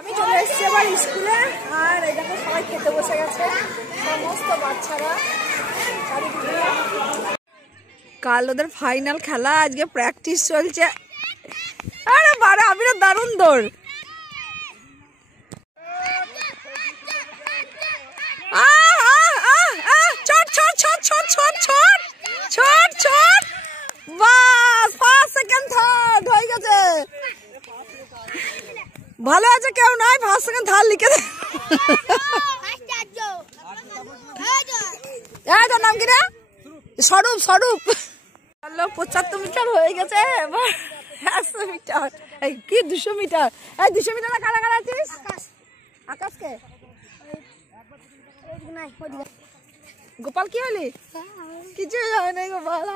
আমি চলে এসেছি আবার স্কুলে, আর এই দেখো সবাই খেতে বসে গেছে, সমস্ত বাচ্চারা। কাল ওদের ফাইনাল খেলা, আজকে প্র্যাকটিস চলছে। আরে বারে আবির দারুণ দৌড়। ভালো আছে কেউ নাই, ফার্স্ট সেকেন্ড থার্ড লিখে দে। তোর নাম কি রে? স্বরূপ। স্বরূপ 75 মিটার হয়ে গেছে, এবার 100 মিটার। এই কি 200 মিটার? এই 200 মিটার কারা কারা আছিস? আকাশকে গোপাল কি হলি? কিছু হয় না গোপাল।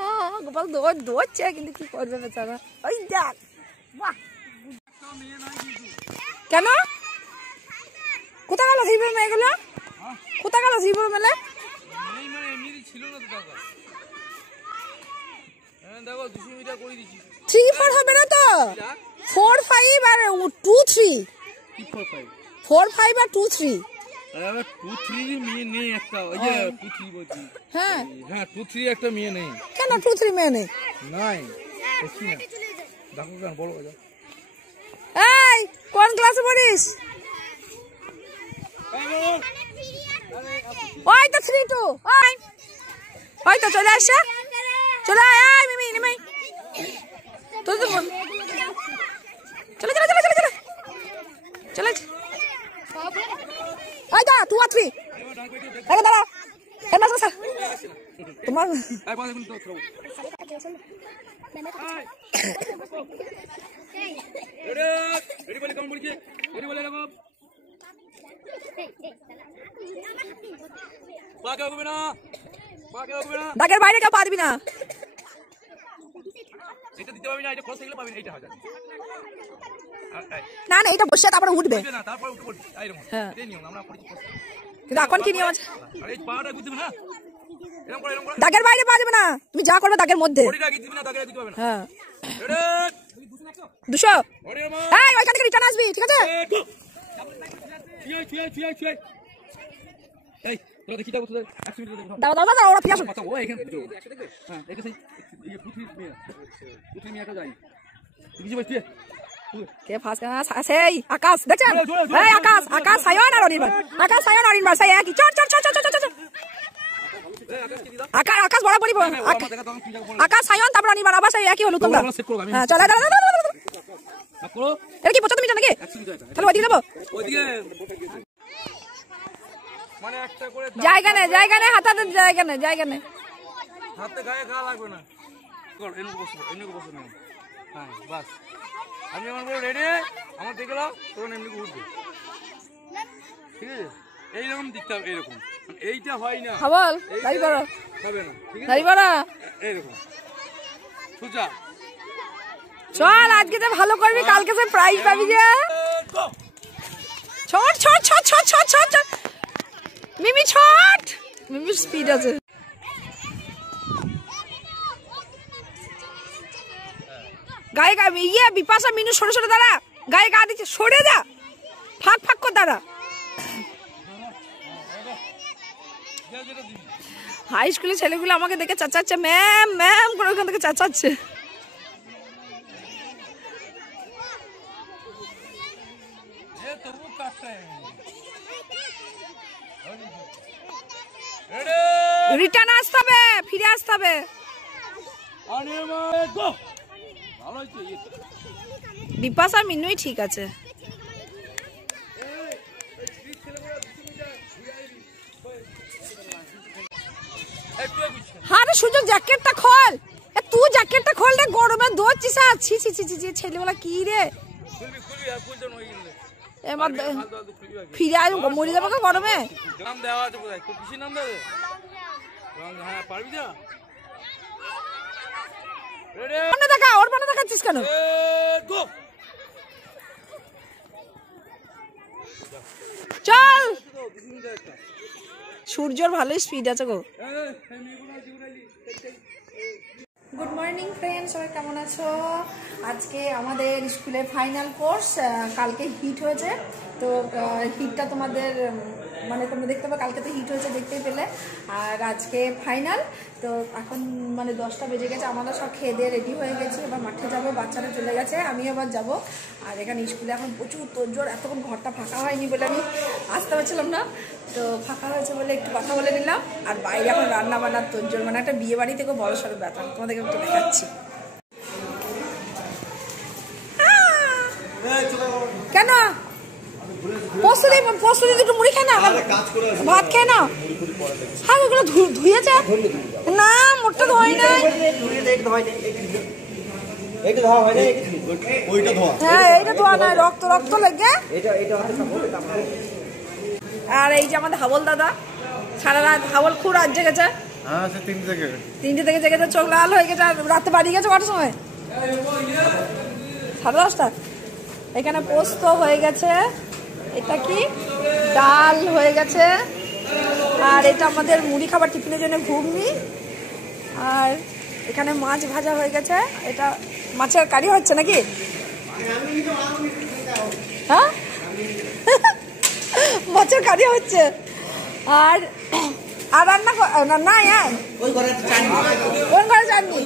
গোপাল দৌড়ছে, কিন্তু কি করবে বেচারা। ওই দেখ, বাহ কেন কোথা গেল সেই মেয়েগুলো? কোথা গেল সেই মেলে? থ্রি ফোর হবে না তো, 4 5 আর 2 3। 4 5 আর 2 3। 2 3 মেয়ে নেই একটা, ওই যে 2 3 বলছি। হ্যাঁ 2 3 একটা মেয়ে নেই। কেন 2 3 মেয়ে নেই? নাই দেখি না, দেখো কেন বলো। এই কোন ক্লাসে পড়িস? ওই তো 3 2। ওই তো চলে আসছে, চলে আয় মিমি নিমি। তো চলে চলে চলে চলে চলে চলে। ওই তো 2 আর 3। আরে দাঁড়া, এ মাস স্যার তোমার দাগের বাইরে কেউ পা দিবি না। না না, এটা বসে তারপরে উঠবে। কিন্তু এখন কি নিয়ম আছে? দাগের বাইরে পা দিবে না, তুমি যা করবে দাগের মধ্যে। হ্যাঁ 200। এই ওইখান থেকে রিটার্ন আসবি, ঠিক আছে? দাঁড়া দাঁড়া দাঁড়া, ওরা ফিরে আসুন। কে ফার্স্ট সেই আকাশ দেখছেন? এই আকাশ, আকাশ সায়ন আর অনির্বাণ, আকাশ সায়ন আর অনির্বাণ সেই একই। চল চল চল চল চল চল। আকাশ আকাশ বরাবরই, আকাশ সায়ন তারপর অনির্বাণ, আবার সেই একই হলো তোমরা। হ্যাঁ চল, এটা কি 75 মিটার নাকি? তাহলে ওইদিকে যাবো। জায়গা নেই, জায়গা নেই, হাতাতে জায়গা নেই, জায়গা নেই। হাতে গায়ে গা লাগবে না, কর এনুকো বসো, এনুকো বসো না। হ্যাঁ বাস, আমি আমার বড় রেডি, আমার দেখলাম তখন এমনি উঠবে, ঠিক আছে? এইরকম দিকতে হবে, এইরকম এইটা হয় না। বল দাঁড়ি পড়ো, হবে না, ঠিক আছে? দাঁড়ি পড়ো, এইরকম সোজা চল। আজকে তো ভালো করবি, কালকে সে প্রাইজ পাবি যে। ছট ছট ছট ছট ছট ছট ছট মিমি, ছট মিমি স্পিড আছে। গায়ে গায়ে ইয়ে বিপাশা মিনু সরে সরে দাঁড়া, গায়ে গা দিচ্ছে, সরে যা, ফাঁক ফাঁক করে দাঁড়া। হাই স্কুলের ছেলেগুলো আমাকে দেখে চাচাচ্ছে, ম্যাম ম্যাম করে ওখান থেকে চাচাচ্ছে। রিটার্ন আসতে হবে, ফিরে আসতে হবে। বিপাশা মিনুই ঠিক আছে। আরে সুযোগ জ্যাকেটটা খোল, তুই জ্যাকেটটা খোল রে, গরমে দৌড়ছিস। আর ছি ছি ছি ছি, ছেলেবেলা কি রে, এবার ফিরে আস, মরে যাবে গরমে। দেখা ওর মানে দেখাচ্ছিস কেন? চল, সূর্যর ভালোই স্পিড আছে গো। গুড মর্নিং মর্নিং ফ্রেন্ড, সবাই কেমন আছো? আজকে আমাদের স্কুলে ফাইনাল কোর্স, কালকে হিট হয়েছে। তো হিটটা তোমাদের মানে তোমরা দেখতে পাবে, কালকে তো হিট হয়েছে দেখতেই পেলে, আর আজকে ফাইনাল। তো এখন মানে 10টা বেজে গেছে, আমরা সব খেয়ে দিয়ে রেডি হয়ে গেছি, এবার মাঠে যাবো, বাচ্চারা চলে গেছে, আমি এবার যাব। আর এখানে স্কুলে এখন প্রচুর তোড়জোড়, এতক্ষণ ঘরটা ফাঁকা হয়নি বলে আমি আসতে পারছিলাম না, তো ফাঁকা হয়েছে বলে একটু কথা বলে নিলাম। আর বাইরে এখন রান্না বান্নার তোড়জোড়, মানে একটা বিয়ে বাড়ি থেকে বড় সড়ো ব্যাপার, তোমাদেরকে একটু দেখাচ্ছি। কেন প্রস্তুতি দুটো মুড়ি খায় না, ভাত খায় না? হ্যাঁ, ওগুলো ধুয়েছে না, মোটটা ধোয় নাই। হ্যাঁ, এইটা ধোয়া নাই, রক্ত রক্ত লেগে। আর এই যে আমাদের হাবল দাদা, সারা রাত হাবল খুব রাত জেগেছে, 3টে থেকে জেগেছে, চোখ লাল হয়ে গেছে। আর রাতে বাড়ি গেছে কটার সময়? 10:30। এখানে পোস্ত হয়ে গেছে, এটা কি ডাল হয়ে গেছে, আর এটা আমাদের মুড়ি খাবার টিফিনের জন্য ঘুগনি, আর এখানে মাছ ভাজা হয়ে গেছে। এটা মাছের কারি হচ্ছে নাকি? হ্যাঁ, মাছের কারি হচ্ছে। আর আর রান্না না, ওই ঘরে চাটনি,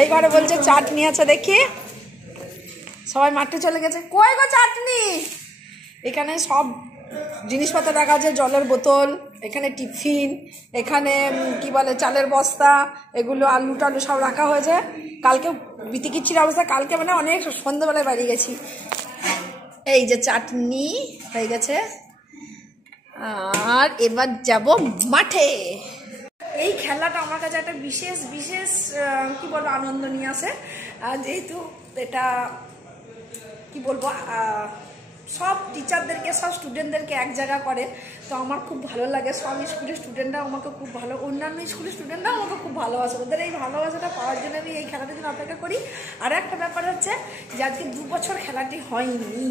এই ঘরে বলছে চাটনি আছে। দেখি সবাই মাঠে চলে গেছে, কই গো চাটনি? এখানে সব জিনিসপত্র রাখা আছে, জলের বোতল, এখানে টিফিন, এখানে কি বলে চালের বস্তা, এগুলো আলু টালু সব রাখা হয়েছে। কালকে বিতিকিচ্ছির অবস্থা, কালকে মানে অনেক সন্ধ্যাবেলায় বাড়ি গেছি। এই যে চাটনি হয়ে গেছে, আর এবার যাব মাঠে। এই খেলাটা আমার কাছে একটা বিশেষ বিশেষ কি বলবো আনন্দ নিয়ে আসে, যেহেতু এটা কি বলবো সব টিচারদেরকে সব স্টুডেন্টদেরকে এক জায়গা করে, তো আমার খুব ভালো লাগে। সব স্কুলের স্টুডেন্টরাও আমাকে খুব ভালো, অন্যান্য স্কুলের স্টুডেন্টরাও আমাকে খুব ভালোবাসে। ওদের এই ভালোবাসাটা পাওয়ার জন্য আমি এই খেলাটার জন্য অপেক্ষা করি। আর একটা ব্যাপার হচ্ছে যে আজকে 2 বছর খেলাটি হয়নি,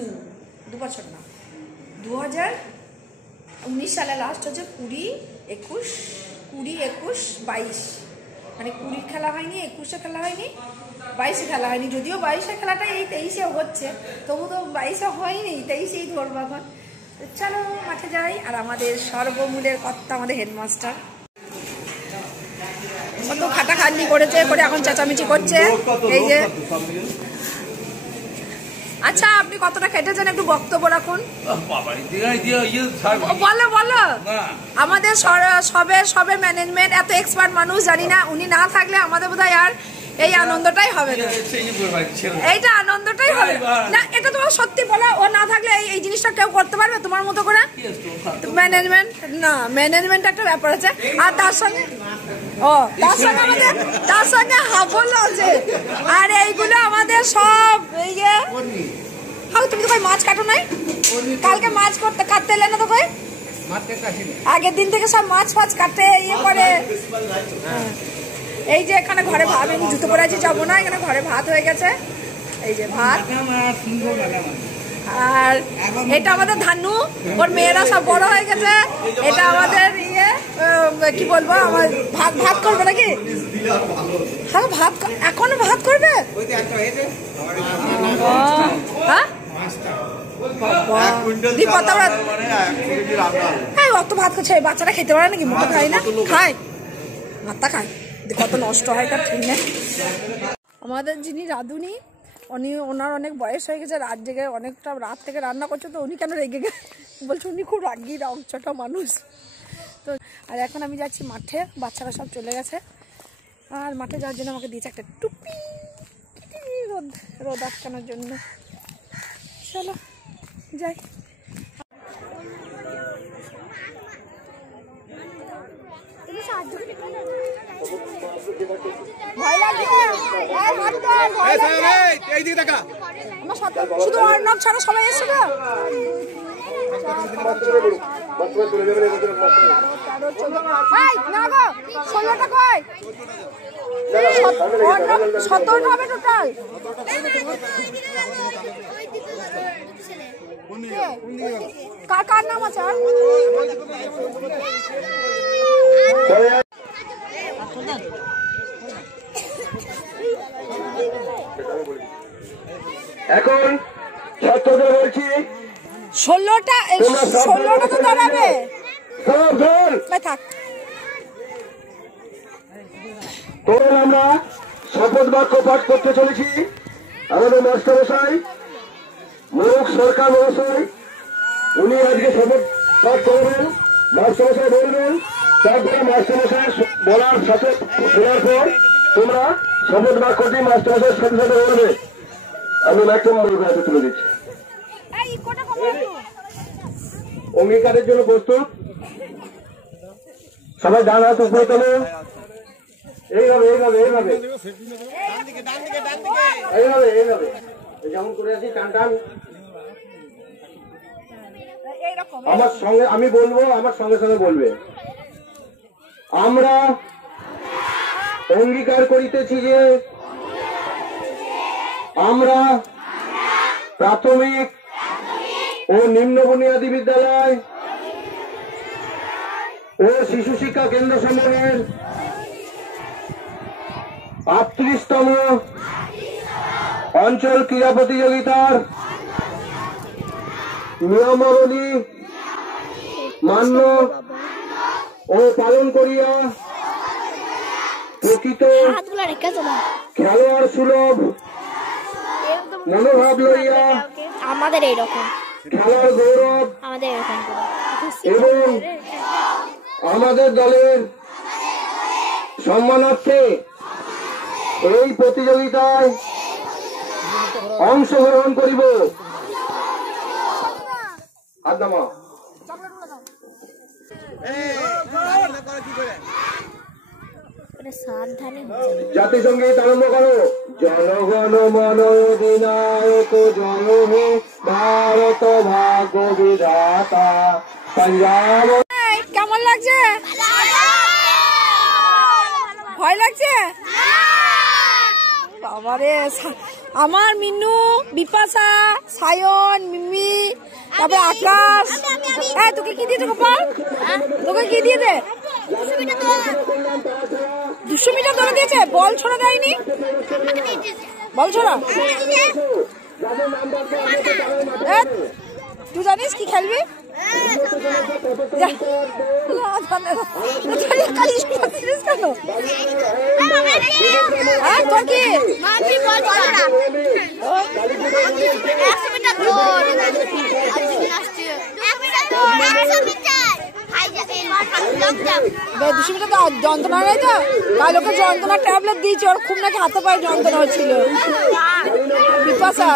2 বছর না, 2019 সালে লাস্ট হচ্ছে, 20, 21, 22, মানে 20 খেলা হয়নি, 21 খেলা হয়নি, 22 খেলা হয়নি। যদিও 22 খেলাটা এই 23 হচ্ছে, তবু তো 22 হয়নি, 23 ধরবো এখন। চলো মাঠে যাই। আর আমাদের সর্বমূলের কর্তা আমাদের হেডমাস্টার কত খাটাখাটনি করেছে, করে এখন চেঁচামেচি করছে। এই যে আচ্ছা, আপনি কতটা খেটেছেন একটু বক্তব্য রাখুন। বলো বলো। আমাদের সবে ম্যানেজমেন্ট এত এক্সপার্ট মানুষ, জানি না উনি না থাকলে আমাদের বোধহয় আর এই আনন্দটাই হবে না, এইটা আনন্দটাই হবে না। এটা তোমার সত্যি বলো, ও না থাকলে এই জিনিসটা কেউ করতে পারবে তোমার মতো করে? ম্যানেজমেন্ট না, ম্যানেজমেন্ট একটা ব্যাপার আছে। আর তার সঙ্গে তার সঙ্গে হাবল আছে, আর এইগুলো আমাদের সব এই যে তুমি তো ভাই মাছ কাটো নাই, কালকে মাছ কাটতে এলে না তো ভাই? আগের দিন থেকে সব মাছ ফাছ কাটে ইয়ে করে। এই যে এখানে ঘরে ভাত, আমি জুতো পরে আছি, যাবো না, এখানে ঘরে ভাত হয়ে গেছে, এই যে ভাত। আর এটা আমাদের ধানু, ওর মেয়েরা সব বড় হয়ে গেছে। এটা আমাদের ইয়ে কি বলবো, আমার ভাত করবে নাকি? হ্যাঁ, ভাত এখনো ভাত করবে? হ্যাঁ, অত ভাত করছে, বাচ্চারা খেতে পারে নাকি? মোটা খায় না, খায় ভাতটা খায়, কত নষ্ট হয় তার ঠিক নেই। আমাদের যিনি রাঁধুনি, ওনার অনেক বয়স হয়ে গেছে, রাত জেগে অনেকটা রাত থেকে রান্না করছে, তো উনি কেন রেগে বলছে, উনি খুব রাগি রংচটা মানুষ। তো আর এখন আমি যাচ্ছি মাঠে, বাচ্চারা সব চলে গেছে, আর মাঠে যাওয়ার জন্য আমাকে দিয়েছে একটা টুপি, রোদ আটকানোর জন্য। চলো যাই। শুধু অর্ণব ছাড়া সবাই এসে না, 16টা কয়, 17টা হবে টোটাল। কার নাম আছে? এখন ছাত্রদের বলছি 16টা তো দাঁড়াবে থাক। তখন আমরা শপথ বাক্য পাঠ করতে চলেছি। আমাদের মাস্টারমশাই মুখ সরকার মহাশয় উনি আজকে শপথ পাঠ করবেন। মাস্টারমশাই বলবেন, তারপরে মাস্টারমশাই বলার সাথে শোনার পর তোমরা শপথ বাক্যটি মাস্টারমশাইয়ের সাথে সাথে বলবে। আমি ম্যাক্সিমাম বলবো, হাতে তুলে দিচ্ছি। অঙ্গীকারের জন্য প্রস্তুত? সবাই ডান হাত উপরে তোলো। এইভাবে এইভাবে এইভাবে এইভাবে এইভাবে যেমন করে আছি, টান টান। আমার সঙ্গে আমি বলবো, আমার সঙ্গে সঙ্গে বলবে। আমরা অঙ্গীকার করিতেছি যে আমরা প্রাথমিক ও নিম্ন বুনিয়াদী বিদ্যালয় ও শিশু শিক্ষা কেন্দ্র সমূহের 38তম অঞ্চল ক্রীড়া প্রতিযোগিতার নিয়মাবলী মান্য ও পালন করিয়া প্রকৃত খেলোয়াড় সুলভ মনোভাব লইয়া আমাদের এইরকম খেলার গৌরব আমাদের এরকম এবং আমাদের দলের সম্মানার্থে এই প্রতিযোগিতায় অংশগ্রহণ করিব। আদামা সাবধানে জাতিসংগীত আরম্ভ করো। জনগণ মন অধিনায়ক জয় হে ভারত ভাগ্য বিধাতা পাঞ্জাব। কেমন লাগছে? ভয় লাগছে? বাবারে, আমার মিনু, বিপাশা, সায়ন, মিমি, তারপরে আকাশ। হ্যাঁ, তোকে কি দিয়েছে গোপাল? তোকে কি দিয়ে দে? 200 মিটার দৌড়ে দিয়েছে। বল ছোড়া দেয়নি? বল ছোড়া তুই জানিস কি খেলবি? তোর কি যন্ত্রণা নেই তো? কাল ওকে যন্ত্রণার ট্যাবলেট দিয়েছে, ওর খুব নাকি হাতে পায়ে যন্ত্রণা হচ্ছিল। বিপাশা,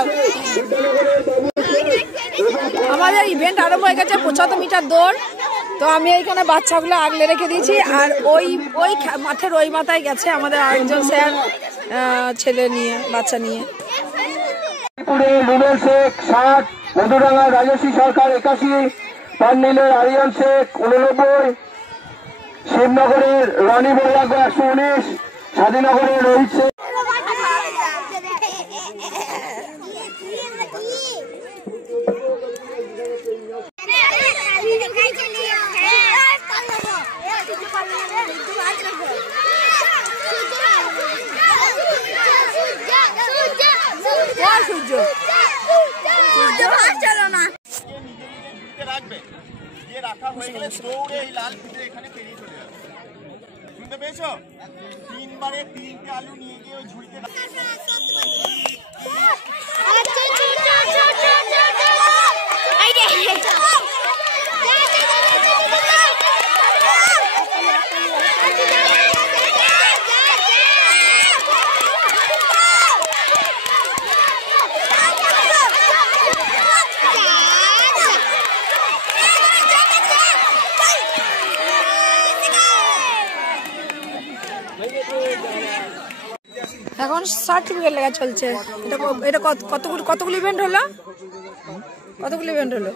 আমাদের ইভেন্ট আরম্ভ হয়ে গেছে 75 মিটার দৌড়। তো আমি এইখানে বাচ্চাগুলো আগলে রেখে দিয়েছি, আর ওই মাঠের ওই মাথায় গেছে আমাদের আরেকজন স্যার ছেলে নিয়ে, বাচ্চা নিয়ে। রুবেল শেখ 60, মধুরাঙ্গার রাজস্বী সরকার 81, পান্নিলের আরিয়ান শেখ 89, শিবনগরের রনি বৈরাগ্য 119, স্বাধীনগরের রোহিত শেখ। রাখা হয়ে গেলে দৌড়ে এই লাল ফিতে এখানে পেরিয়ে চলে যাবে। শুনতে পেয়েছো? 3 বারে 3টে আলু নিয়ে গিয়ে ওই ঝুড়িতে এখন সার্টিফিকেট লেখা চলছে। এটা কতগুলো ইভেন্ট হলো? কতগুলো ইভেন্ট হলো?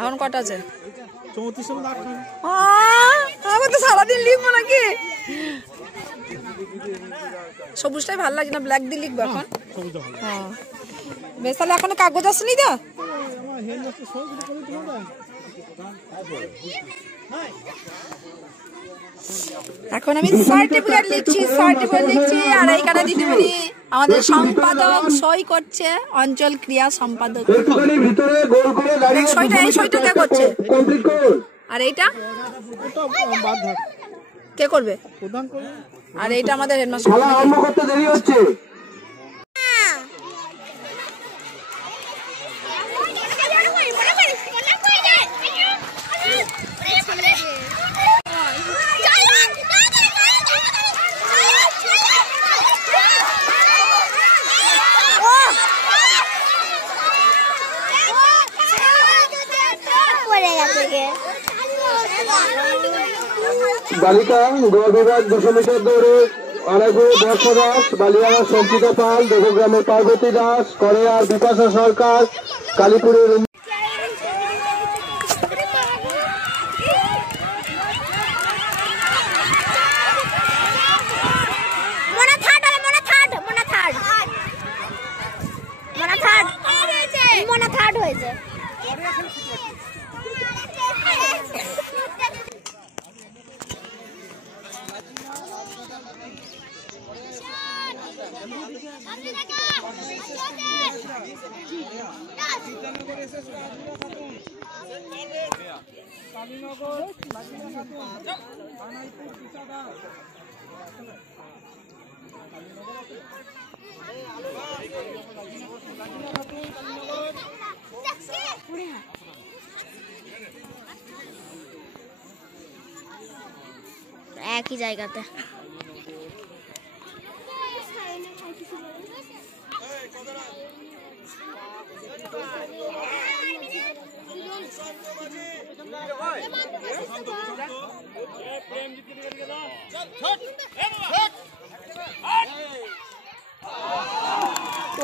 এখন কটা আছে? 34। আমি তো সারাদিন লিখবো নাকি? সবুজটাই ভালো লাগে না, ব্ল্যাক দিয়ে লিখবো এখন। হ্যাঁ বেশ, তাহলে এখনো কাগজ আসেনি তো? এখন আমি সার্টিফিকেট লিখছি আর এইখানে দিদিমণি আমাদের সম্পাদক সই করছে, অঞ্চল ক্রিয়া সম্পাদক। এই সইটা কে করছে? আর এইটা কে করবে? আর এইটা আমাদের হেডমাস্টার। আরম্ভ করতে দেরি হচ্ছে। বালিকা গড় বিভাগ 200 মিটার দৌড়ে আড়াইগুড়ি বর্ষা দাস, বালিয়ারা সঞ্চিতা পাল, দেবগ্রামের পার্বতী দাস, করেয়ার বিপাশা সরকার, কালীপুরের একই জায়গাতে।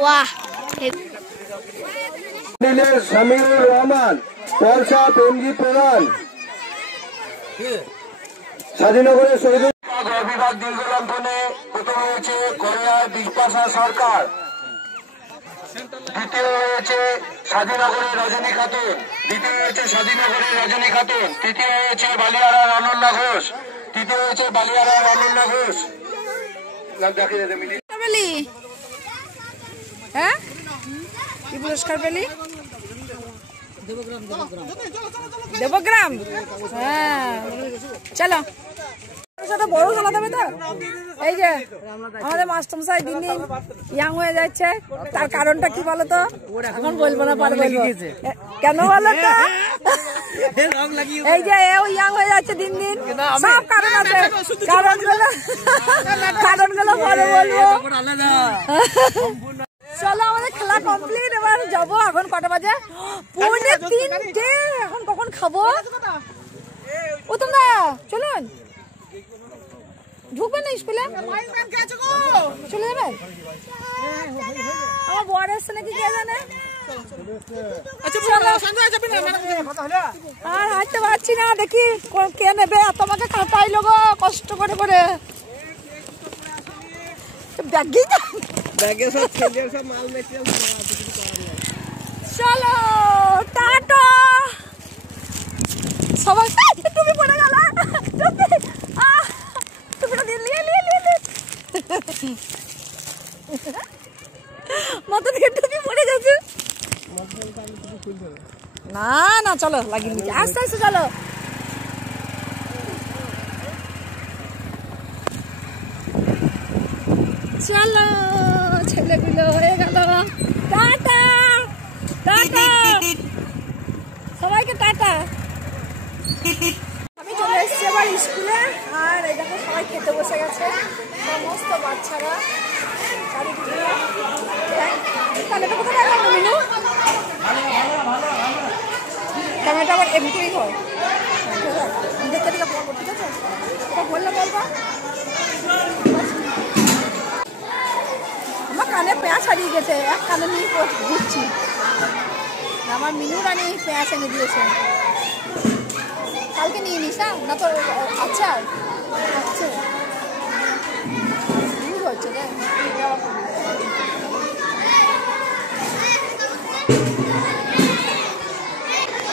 वाह সামিউর রহমান, পরশা প্রেমজি প্রধান, স্বাধীনগরের শহীদ বিভাগ দীর্ঘলম্বনে প্রথম হয়েছে করেয়ার বিপাশা সরকার, দ্বিতীয় হয়েছে স্বাধীনগরের রজনী খাতুন, দ্বিতীয় হয়েছে স্বাধীনগরের রজনী খাতুন, তৃতীয় হয়েছে বালিয়ারার অনন্যা ঘোষ, তৃতীয় হয়েছে বালিয়ারার অনন্যা ঘোষ। হ্যাঁ কি পুরস্কার পেলি? দেবগ্রাম। হ্যাঁ চলো বড় খেলা দেবে তো। এই যে আমাদের মাস্টারমশাই দিন দিন ইয়াং হয়ে যাচ্ছে, তার কারণটা কি বলতো? এখন বলবো না, পরে বলবো। কেন বলো তো? এই যে ও ইয়াং হয়ে যাচ্ছে দিন দিন, সব কারণ আছে। কারণগুলো পরে বলবো। চলো আমাদের খেলা কমপ্লিট, এবার যাবো। এখন কটা বাজে? 3:45। এখন কখন খাবো? ও তোমরা চলুন, ঢুকবেন না স্কুলে? চলে যাবেন? আমার বর আসছে নাকি কে জানে। আর হাঁটতে পারছি না, দেখি কে নেবে। তোমাকে খাটাইলো গো কষ্ট করে করে। চলো টাটা সবাই। তুমি পড়ে গেল, মাথা থেকে টুপি পড়ে গেছে। না না চলো লাগিয়ে নিচ্ছি, আস্তে আস্তে চলো। চলো ছেলেগুলো হয়ে গেল। টাটা টাটা সবাইকে টাটা। আমি চলে এসেছি এবার স্কুলে, আর এই দেখো সবাই খেতে বসে গেছে, সমস্ত বাচ্চারা। ক্যামেরাটা আবার এমনিতেই হয়, দেখতে দেখতে বলবো, ঠিক আছে? এটা বললে বলবা। আমার কানে পেঁয়াজ হারিয়ে গেছে, এক কানে নিয়ে ঘুরছি। আমার মিনু রানী পেঁয়াজ এনে দিয়েছে, কালকে নিয়ে নিস না তো। আচ্ছা আচ্ছা হচ্ছে রে।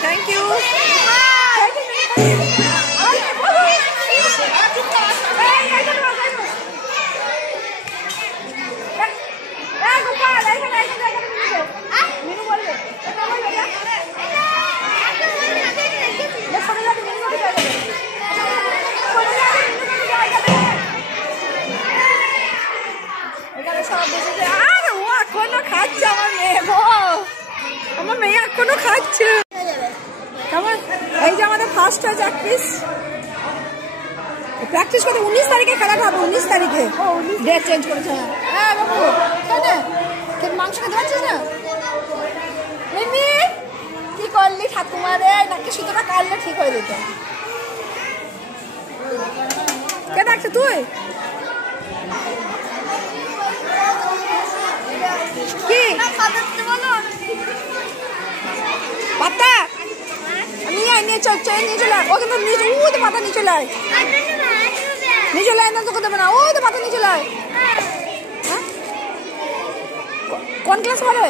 Thank you. আচ্ছা কেমন? এই যে আমাদের ফার্স্ট হয়েছে এক পিস। প্র্যাকটিস করতে 19 তারিখে খেলাটা হবে, 19 তারিখে ডেট চেঞ্জ করেছে। হ্যাঁ বাবু মাংস খেতে পারছিস না? মিমি কি করলি ঠাকুমা রে? নাকি সুতোটা কাটলে ঠিক হয়ে যেত। কে ডাকছে তুই? কি পাতা নিয়ে চলে ও কিন্তু ওই তো পাতা নিয়ে চলে আয়, নিয়ে চলে আয় না তোকে দেবে না। ওই তো পাতা নিয়ে চলে আয়। কোন ক্লাস বলো?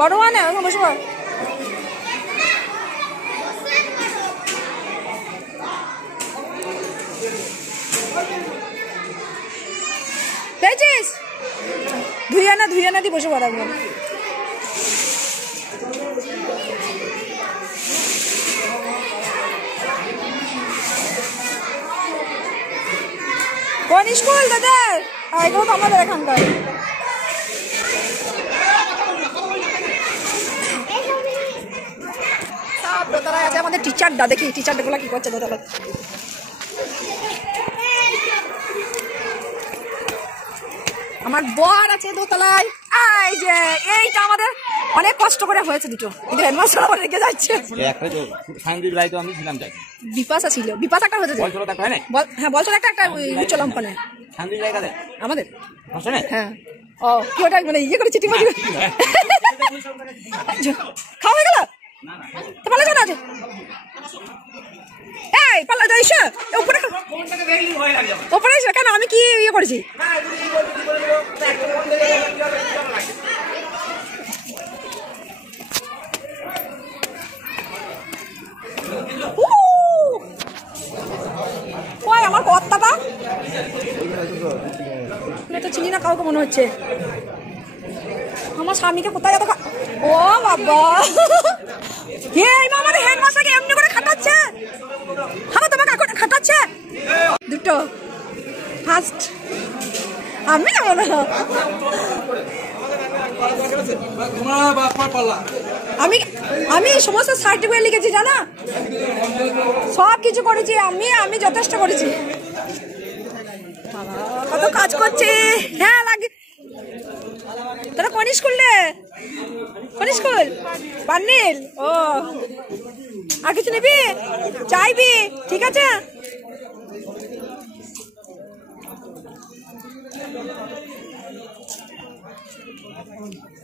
বড় ওয়ানে ওখানে বসে পড়। পেয়েছিস? ধুই আনা দিয়ে বসে পড় একবার। কোন স্কুল দাদার? এগুলো তো আমাদের এখানকার। সব দোতলায় আছে আমাদের টিচারটা। দেখি টিচারটা গুলা কি করছে দোতলায়। আমার বর আছে দোতলায়। এই যে এইটা আমাদের অনেক কষ্ট করে হয়েছে দুটো, কিন্তু হেডমাস্টার আবার রেখে যাচ্ছে। বিপাশা ছিল, বিপাশা একটা হয়েছে। হ্যাঁ বলছিল একটা উচ্চ লম্পনে আমাদের। হ্যাঁ ও কি ওটা মানে ইয়ে করে চিঠি মারি খাওয়া হয়ে গেল তো পালা জানা আছে। এই পালা যাইস উপরে উপরে এসে কেন? আমি কি ইয়ে করেছি? ওই আমার কর্তাটা তো চিনি না কাউকে মনে হচ্ছে। আমার স্বামীকে কোথায় এত ও বাবা আমাদের হেডমাস্টারকে এমনি করে খাটাচ্ছে। হ্যাঁ তোমাকে খাটাচ্ছে দুটো ফার্স্ট। আমি যাবো না, আমি সমস্ত সার্টিফিকেট লিখেছি জানা, সব কিছু করেছি আমি যথেষ্ট করেছি। কত কাজ করছি। হ্যাঁ লাগে। তোরা কোন স্কুলে? কোন স্কুল? পান্নিল। ও আর কিছু নিবি? চাইবি? ঠিক আছে।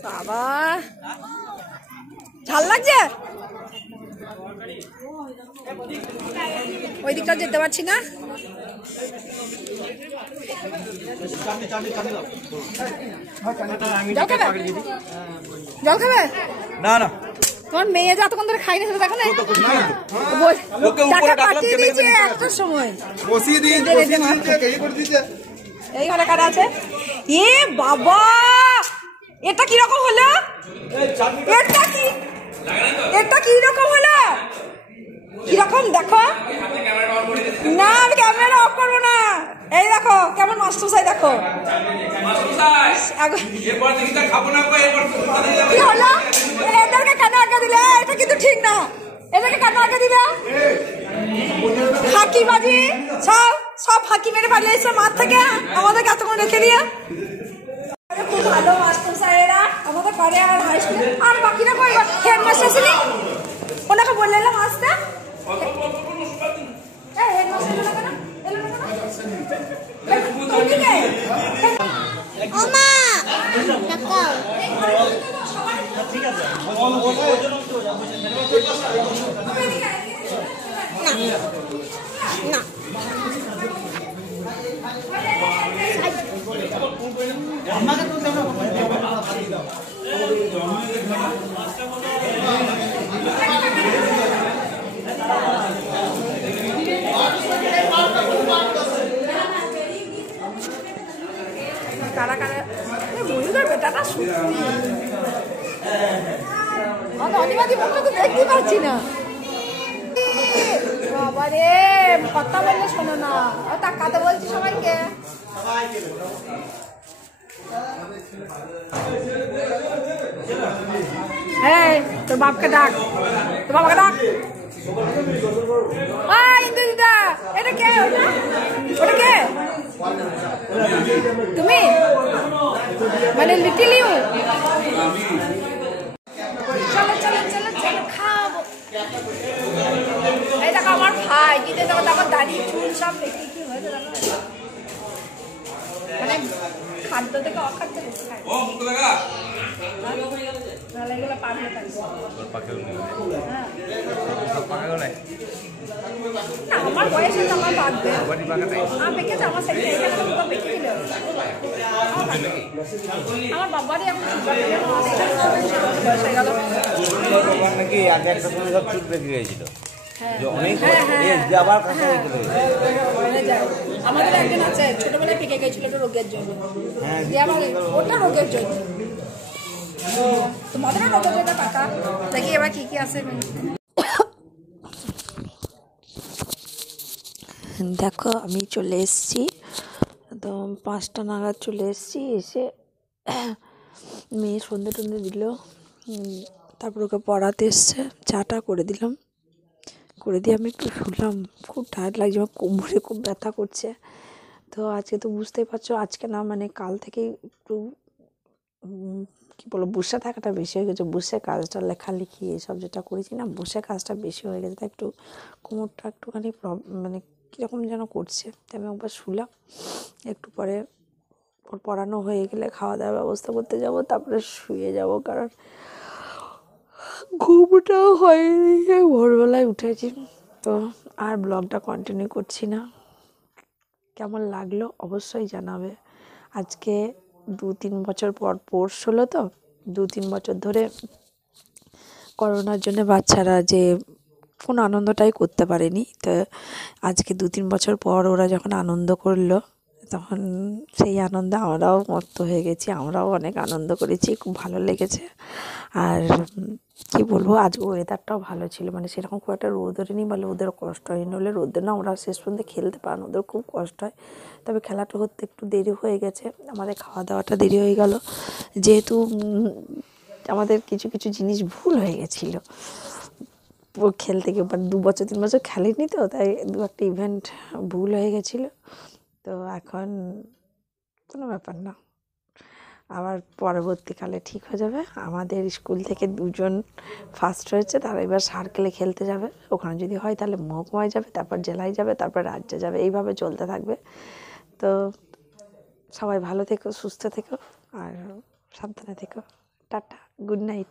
বাবা ঝাল লাগছে। ওই দিকটা যেতে পারছি না। জল খাবে না না? তোমার মেয়ে যে এতক্ষণ ধরে খাইনি সেটা দেখো না। পাঠিয়ে দিয়েছে একটার সময়। এই ঘরে কারা আছে? এ বাবা এটা কিরকম হলো? এটা কি রকম হলো? কিরকম দেখো না। আমি ক্যামেরা অফ করবো না। এই দেখো কেমন মাস্টার সাই দেখো। কি হলো? এদেরকে কেন আগে দিলে? এটা কিন্তু ঠিক না। এদেরকে কেন আগে দিলে? ফাঁকিবাজি সব ফাঁকি মেরে পালিয়ে এসে মাঠ থেকে আমাদেরকে এতক্ষণ রেখে দিয়ে। খুব ভালো মাস্টার সাহেবরা আমাদের করে। আর হাই স্কুল আর বাকিরা কই হেডমাস্টার ছিলি ওনাকে বললাম আসতে। না কারা কারা বন্ধুদের বেটাটা সত্যি অনিবাদী মুখটা তো দেখতে পাচ্ছি না। বাবা রে কথা বললে শোনো না, টাকাতে বলছি সবাইকে। এই তোর বাপকে ডাক, তোর বাবাকে ডাক। ইন্দুদিদা, এটা কে? ওটা কে? তুমি মানে লিটিল ইউ? চলো চলো চলো চলো খাবো। এই দেখো আমার ভাই, দিতে দেখো আমার দাড়ি চুল সব দেখি কি হয়েছে দেখো। মানে খাদ্য থেকে অখাদ্য বেশি খায়। নাহলে এগুলো পাগলে থাকবে। আমার বয়সে তো আমার পাকবে। আমার পেকেছে, আমার সাইডে এখানে তো পেকে দিল। আমার বাবারই এখন বয়স হয়ে গেল। নাকি আগে একটা সময় সব চুল পেকে গিয়েছিল। আমাদের একজন আছে ছোটবেলায় পেকে গেছিল রোগের জন্য, ওটা রোগের জন্য। তোমাদের রোগের জন্য পাকা। দেখি এবার কি কি আছে। দেখো আমি চলে এসেছি, তো 5টা নাগাদ চলে এসেছি। এসে মেয়ে সন্ধে টন্ধে দিল, তারপর ওকে পড়াতে এসছে, চাটা করে দিলাম। করে দিয়ে আমি একটু শুনলাম, খুব টায়ার্ড লাগছে, আমার কোমরে খুব ব্যথা করছে। তো আজকে তো বুঝতেই পারছো, আজকে না মানে কাল থেকে একটু কী বলবো বসে থাকাটা বেশি হয়ে গেছে। বসে কাজটা লেখালেখি এসব যেটা করেছি না, বসে কাজটা বেশি হয়ে গেছে, তাই একটু কোমরটা একটুখানি মানে কীরকম যেন করছে। তাই আমি একবার শুলাম, একটু পরে ওর পড়ানো হয়ে গেলে খাওয়া দাওয়ার ব্যবস্থা করতে যাব, তারপরে শুয়ে যাব, কারণ ঘুমটাও হয়নি। ভোরবেলায় উঠেছি, তো আর ব্লগটা কন্টিনিউ করছি না। কেমন লাগলো অবশ্যই জানাবে। আজকে 2-3 বছর পর কোর্স হলো, তো 2-3 বছর ধরে করোনার জন্য বাচ্চারা যে কোনো আনন্দটাই করতে পারেনি। তো আজকে 2-3 বছর পর ওরা যখন আনন্দ করলো, তখন সেই আনন্দে আমরাও মত্ত হয়ে গেছি, আমরাও অনেক আনন্দ করেছি, খুব ভালো লেগেছে। আর কী বলবো, আজকে ওয়েদারটাও ভালো ছিল, মানে সেরকম খুব একটা রোদ ওঠেনি, বলে ওদের কষ্ট হয়নি। হলে রোদে না ওরা শেষ পর্যন্ত খেলতে পারে না, ওদের খুব কষ্ট হয়। তবে খেলাটা হতে একটু দেরি হয়ে গেছে, আমাদের খাওয়া দাওয়াটা দেরি হয়ে গেল, যেহেতু আমাদের কিছু কিছু জিনিস ভুল হয়ে গেছিলো। খেলতে গিয়ে 2 বছর 3 বছর খেলেনি, তো তাই 2-একটা ইভেন্ট ভুল হয়ে গেছিলো। তো এখন কোনো ব্যাপার না, আবার পরবর্তীকালে ঠিক হয়ে যাবে। আমাদের স্কুল থেকে 2জন ফার্স্ট হয়েছে, তারা এবার সার্কেলে খেলতে যাবে। ওখানে যদি হয় তাহলে মহকুমায় যাবে, তারপর জেলায় যাবে, তারপর রাজ্যে যাবে, এইভাবে চলতে থাকবে। তো সবাই ভালো থেকো, সুস্থ থেকো, আর সাবধানে থেকো। Tata, good night.